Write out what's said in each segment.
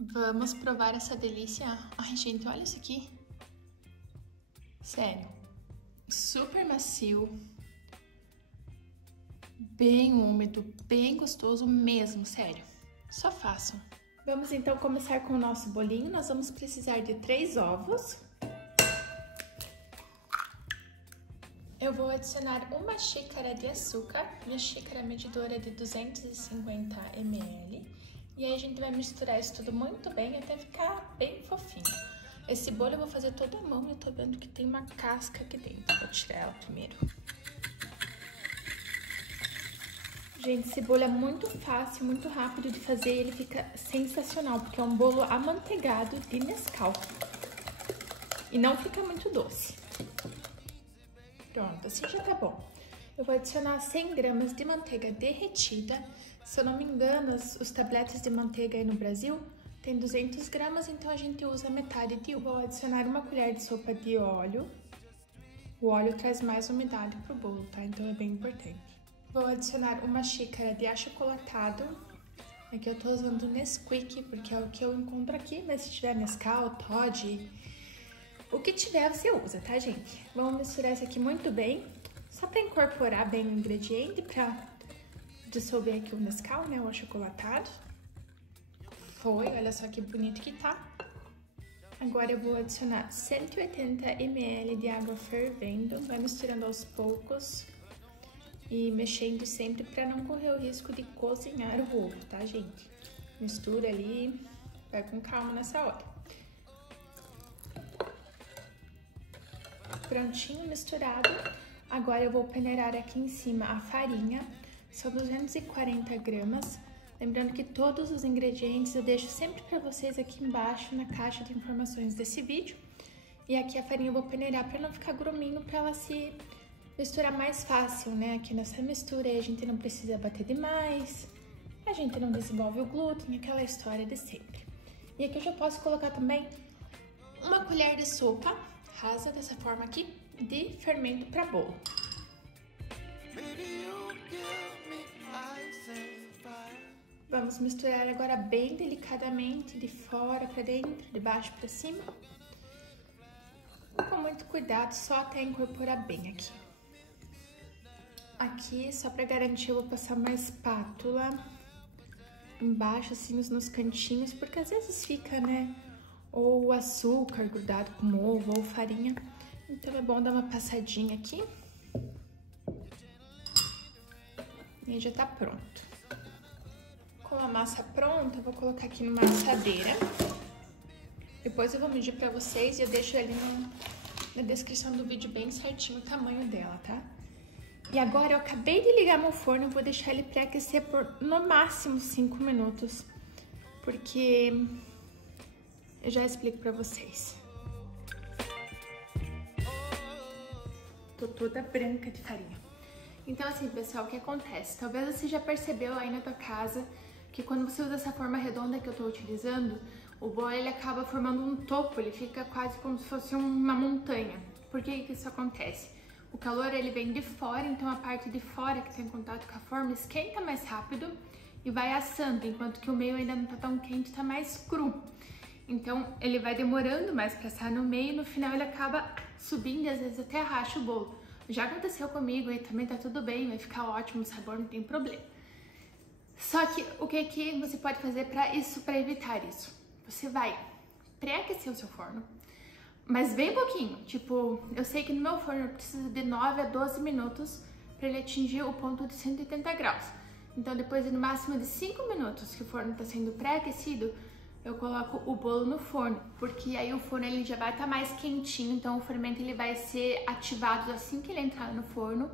Vamos provar essa delícia. Ai, gente, olha isso aqui. Sério. Super macio. Bem úmido, bem gostoso mesmo, sério. Só façam. Vamos então começar com o nosso bolinho. Nós vamos precisar de 3 ovos. Eu vou adicionar 1 xícara de açúcar. Minha xícara medidora é de 250 ml. E aí a gente vai misturar isso tudo muito bem até ficar bem fofinho. Esse bolo eu vou fazer todo à mão e eu tô vendo que tem uma casca aqui dentro. Vou tirar ela primeiro. Gente, esse bolo é muito fácil, muito rápido de fazer e ele fica sensacional, porque é um bolo amanteigado de Nescau. E não fica muito doce. Pronto, assim já tá bom. Eu vou adicionar 100 gramas de manteiga derretida. Se eu não me engano, os tabletes de manteiga aí no Brasil tem 200 gramas, então a gente usa metade de um. Vou adicionar 1 colher de sopa de óleo. O óleo traz mais umidade pro bolo, tá? Então é bem importante. Vou adicionar 1 xícara de achocolatado. Aqui eu tô usando Nesquik, porque é o que eu encontro aqui, mas se tiver Nescau, Toddy, o que tiver você usa, tá, gente? Vamos misturar isso aqui muito bem, só pra incorporar bem o ingrediente, pra dissolver aqui o Nescau, né, o achocolatado. Foi, olha só que bonito que tá. Agora eu vou adicionar 180 ml de água fervendo, vai misturando aos poucos. E mexendo sempre para não correr o risco de cozinhar o ovo, tá, gente? Mistura ali, vai com calma nessa hora. Prontinho, misturado. Agora eu vou peneirar aqui em cima a farinha, são 240 gramas. Lembrando que todos os ingredientes eu deixo sempre para vocês aqui embaixo na caixa de informações desse vídeo. E aqui a farinha eu vou peneirar para não ficar gruminho, para ela se misturar mais fácil, né? Aqui nessa mistura aí a gente não precisa bater demais, a gente não desenvolve o glúten, aquela história de sempre. E aqui eu já posso colocar também 1 colher de sopa rasa, dessa forma aqui, de fermento para bolo. Vamos misturar agora bem delicadamente, de fora para dentro, de baixo para cima. Com muito cuidado, só até incorporar bem aqui. Aqui, só pra garantir, eu vou passar uma espátula embaixo, assim, nos cantinhos, porque às vezes fica, né, ou o açúcar grudado com ovo, ou farinha. Então é bom dar uma passadinha aqui. E já tá pronto. Com a massa pronta, eu vou colocar aqui numa assadeira. Depois eu vou medir pra vocês e eu deixo ali na descrição do vídeo bem certinho o tamanho dela, tá? E agora eu acabei de ligar meu forno, eu vou deixar ele pré-aquecer por no máximo 5 minutos, porque eu já explico pra vocês. Tô toda branca de farinha. Então assim, pessoal, o que acontece? Talvez você já percebeu aí na tua casa que quando você usa essa forma redonda que eu tô utilizando, o bolo ele acaba formando um topo, ele fica quase como se fosse uma montanha. Por que que isso acontece? O calor ele vem de fora, então a parte de fora que tem contato com a forma esquenta mais rápido e vai assando, enquanto que o meio ainda não tá tão quente, tá mais cru. Então ele vai demorando mais pra assar no meio e no final ele acaba subindo e às vezes até racha o bolo. Já aconteceu comigo e também tá tudo bem, vai ficar ótimo o sabor, não tem problema. Só que o que você pode fazer pra evitar isso? Você vai pré-aquecer o seu forno, mas bem pouquinho, tipo, eu sei que no meu forno eu preciso de 9 a 12 minutos para ele atingir o ponto de 180 graus. Então depois de no máximo de 5 minutos que o forno está sendo pré-aquecido, eu coloco o bolo no forno, porque aí o forno ele já vai estar mais quentinho, então o fermento ele vai ser ativado assim que ele entrar no forno.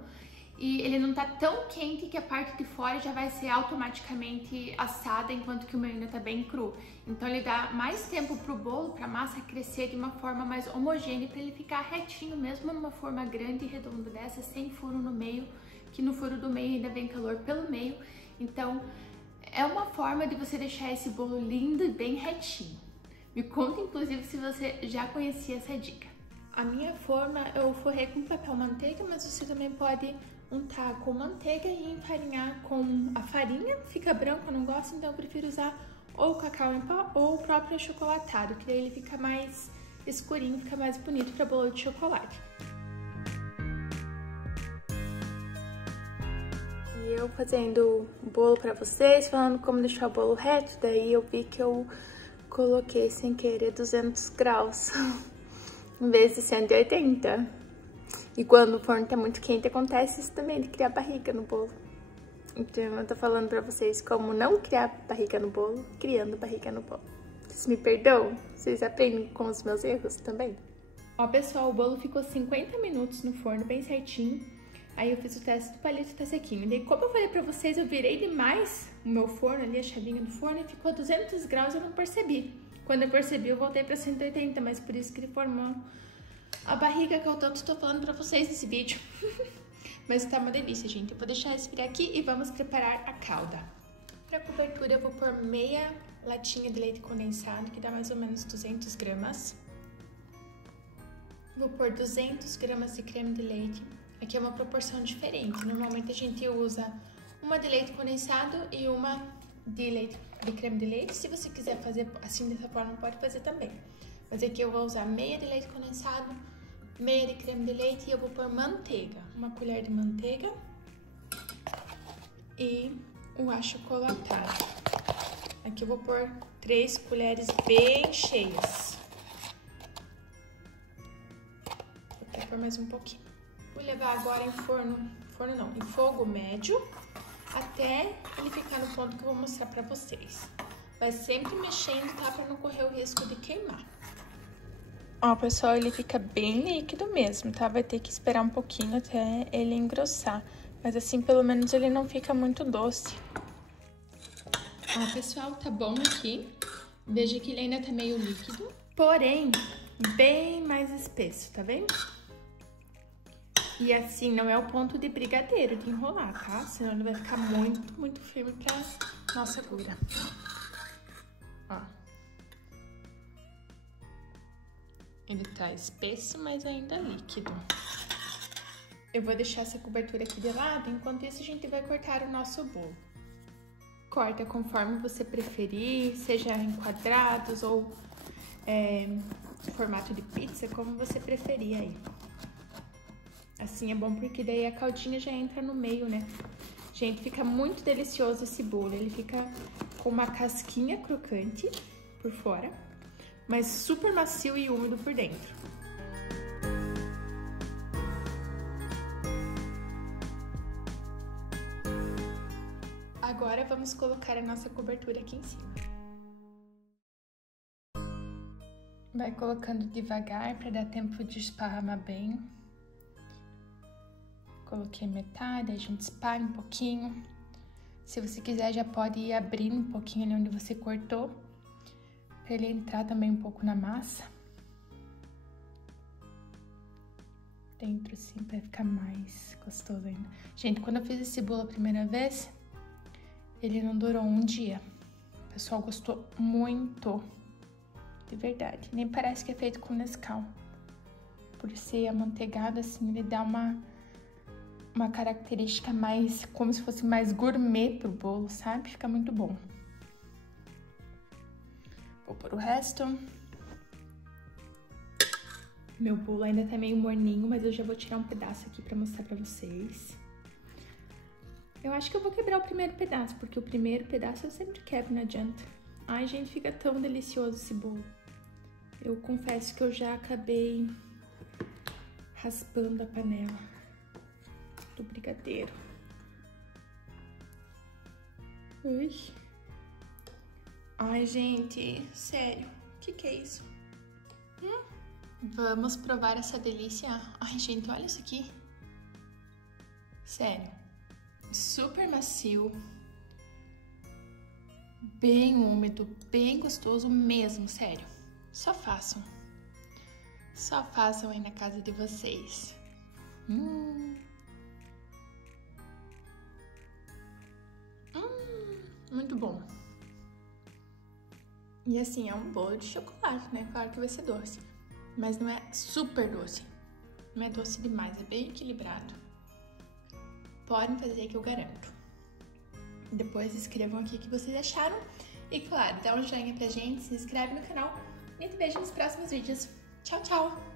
E ele não tá tão quente que a parte de fora já vai ser automaticamente assada, enquanto que o meu ainda tá bem cru. Então ele dá mais tempo pro bolo, pra massa crescer de uma forma mais homogênea, pra ele ficar retinho, mesmo numa forma grande e redonda dessa, sem furo no meio, que no furo do meio ainda vem calor pelo meio. Então é uma forma de você deixar esse bolo lindo e bem retinho. Me conta, inclusive, se você já conhecia essa dica. A minha forma eu forrei com papel manteiga, mas você também pode untar com manteiga e emparinhar com a farinha. Fica branco, eu não gosto, então eu prefiro usar ou cacau em pó ou o próprio achocolatado, que daí ele fica mais escurinho, fica mais bonito para bolo de chocolate. E eu fazendo o bolo para vocês, falando como deixar o bolo reto, daí eu vi que eu coloquei sem querer 200 graus em vez de 180. E quando o forno tá muito quente, acontece isso também, de criar barriga no bolo. Então eu tô falando pra vocês como não criar barriga no bolo, criando barriga no bolo. Vocês me perdoam? Vocês aprendem com os meus erros também? Ó, pessoal, o bolo ficou 50 minutos no forno, bem certinho. Aí eu fiz o teste do palito, tá sequinho. E daí, como eu falei pra vocês, eu virei demais o meu forno ali, a chavinha do forno, e ficou 200 graus, eu não percebi. Quando eu percebi, eu voltei pra 180, mas por isso que ele formou a barriga que eu tanto tô falando pra vocês nesse vídeo. Mas tá uma delícia, gente. Eu vou deixar esfriar aqui e vamos preparar a calda. Pra cobertura, eu vou pôr meia latinha de leite condensado, que dá mais ou menos 200 gramas. Vou pôr 200 gramas de creme de leite. Aqui é uma proporção diferente. Normalmente a gente usa uma de leite condensado e uma de creme de leite. Se você quiser fazer assim dessa forma, pode fazer também. Mas aqui eu vou usar meia de leite condensado, meia de creme de leite e eu vou pôr manteiga. Uma colher de manteiga e o achocolatado. Aqui eu vou pôr 3 colheres bem cheias. Vou até pôr mais um pouquinho. Vou levar agora em em fogo médio, até ele ficar no ponto que eu vou mostrar pra vocês. Vai sempre mexendo, tá? Pra não correr o risco de queimar. Ó, pessoal, ele fica bem líquido mesmo, tá? Vai ter que esperar um pouquinho até ele engrossar. Mas assim, pelo menos ele não fica muito doce. Ó, pessoal, tá bom aqui. Veja que ele ainda tá meio líquido, porém, bem mais espesso, tá vendo? E assim, não é o ponto de brigadeiro, de enrolar, tá? Senão ele vai ficar muito firme pra nossa agulha. Ó. Ele tá espesso, mas ainda líquido. Eu vou deixar essa cobertura aqui de lado, enquanto isso a gente vai cortar o nosso bolo. Corta conforme você preferir, seja em quadrados ou formato de pizza, como você preferir aí. Assim é bom porque daí a caldinha já entra no meio, né? Gente, fica muito delicioso esse bolo. Ele fica com uma casquinha crocante por fora, mas super macio e úmido por dentro. Agora vamos colocar a nossa cobertura aqui em cima. Vai colocando devagar para dar tempo de esparramar bem. Coloquei metade, a gente espalha um pouquinho. Se você quiser, já pode ir abrindo um pouquinho ali onde você cortou, para ele entrar também um pouco na massa. Dentro assim, para ficar mais gostoso ainda. Gente, quando eu fiz esse bolo a primeira vez, ele não durou um dia. O pessoal gostou muito, de verdade. Nem parece que é feito com Nescau. Por ser amanteigado assim, ele dá uma característica mais, como se fosse mais gourmet pro bolo, sabe? Fica muito bom. Vou pôr o resto. Meu bolo ainda tá meio morninho, mas eu já vou tirar um pedaço aqui pra mostrar pra vocês. Eu acho que eu vou quebrar o primeiro pedaço, porque o primeiro pedaço eu sempre quebro, não adianta. Ai, gente, fica tão delicioso esse bolo. Eu confesso que eu já acabei raspando a panela do brigadeiro. Ui. Ai, gente, sério, o que é isso? Vamos provar essa delícia. Ai, gente, olha isso aqui. Sério, super macio, bem úmido, bem gostoso mesmo, sério. Só façam aí na casa de vocês. Muito bom. E assim, é um bolo de chocolate, né? Claro que vai ser doce, mas não é super doce. Não é doce demais, é bem equilibrado. Podem fazer que eu garanto. Depois escrevam aqui o que vocês acharam. E claro, dá um joinha pra gente, se inscreve no canal e te vejo nos próximos vídeos. Tchau, tchau!